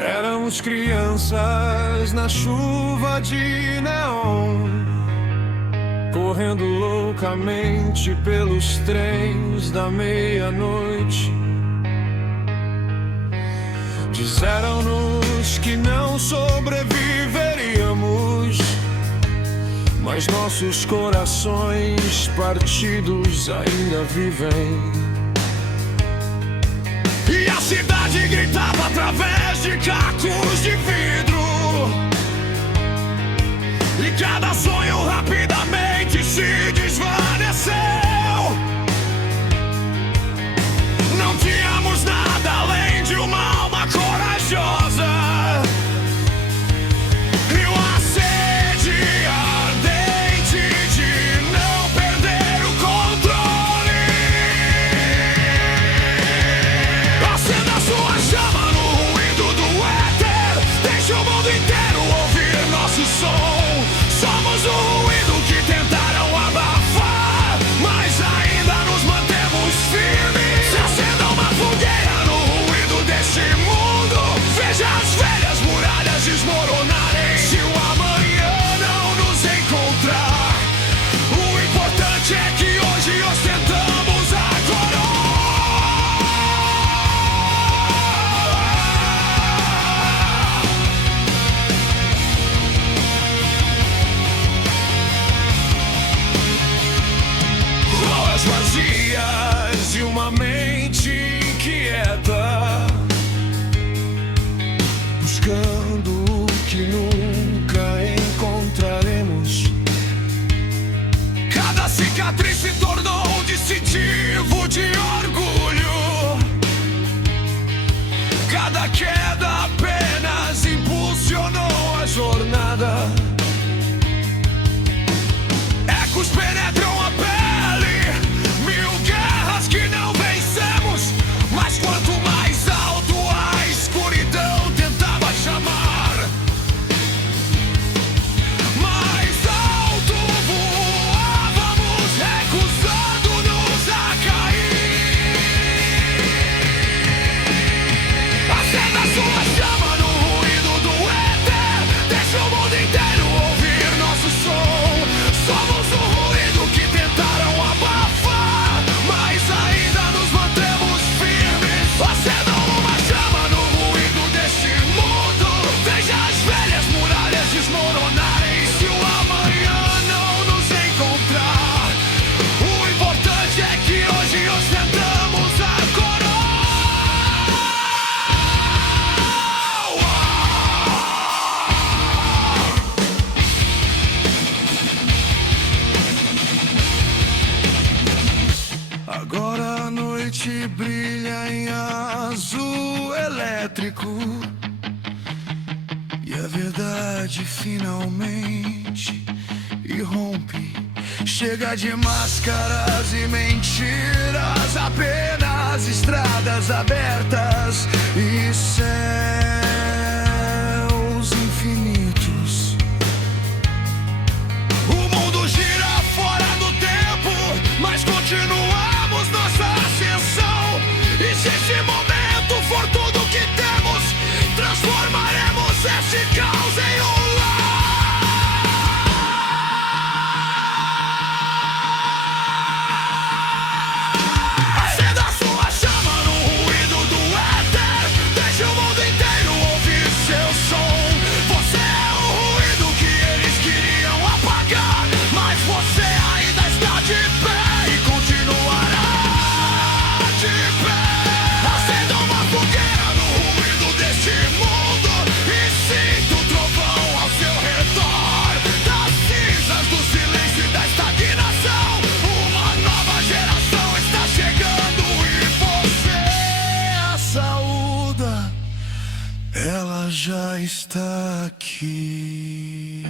Éramos crianças na chuva de neon, correndo loucamente pelos trens da meia-noite. Disseram-nos que não sobreviveríamos, mas nossos corações partidos ainda vivem. E a cidade gritava através de cacos de vidro, e cada sonho rapidamente se desvaneceu. Não tínhamos nada além de uma alma corajosa e uma sede ardente de não perder o controle. Acenda sua chama no ruído do éter, deixe o mundo inteiro ouvir nosso som. Somos o ruído que tentaram abafar, mas ainda nos mantemos firmes. Se acenda uma fogueira no ruído deste mundo, veja as velhas muralhas desmoronarem. Se o amanhã não nos encontrar, o importante é que hoje ostentamos a vazias e uma mente inquieta, buscando o que nunca encontraremos. Cada cicatriz se tornou um distintivo de orgulho, cada queda apenas impulsionou a jornada. Ecos penetram a pele, que não vencemos, mas quanto mais alto a escuridão tentava chamar, mais alto voávamos, recusando-nos a cair. Acenda sua chama no ruído do éter, deixa o mundo inteiro ouvir nosso som. Somos o ruído que tentaram abafar, mas ainda nos mantemos firmes. Acendam uma chama no ruído deste mundo, veja as velhas muralhas desmoronarem. Se o amanhã não nos encontrar, o importante é que hoje ostentamos a Agora a noite brilha em azul elétrico, e a verdade finalmente irrompe. Chega de máscaras e mentiras, apenas estradas abertas e céus infinitos. O mundo gira fora do tempo, mas continuamos nossa ascensão. E se esse momento for tudo que temos, transformaremos esse caos em um lar. Acenda sua chama no ruído do éter, deixe o mundo inteiro ouvir seu som. Você é o ruído que eles queriam apagar, mas você ainda está de pé e continuará de pé. Acenda uma fogueira no ruído deste mundo e sinta o trovão ao seu redor. Das cinzas do silêncio e da estagnação, uma nova geração está chegando e você a saúda, ela já está aqui.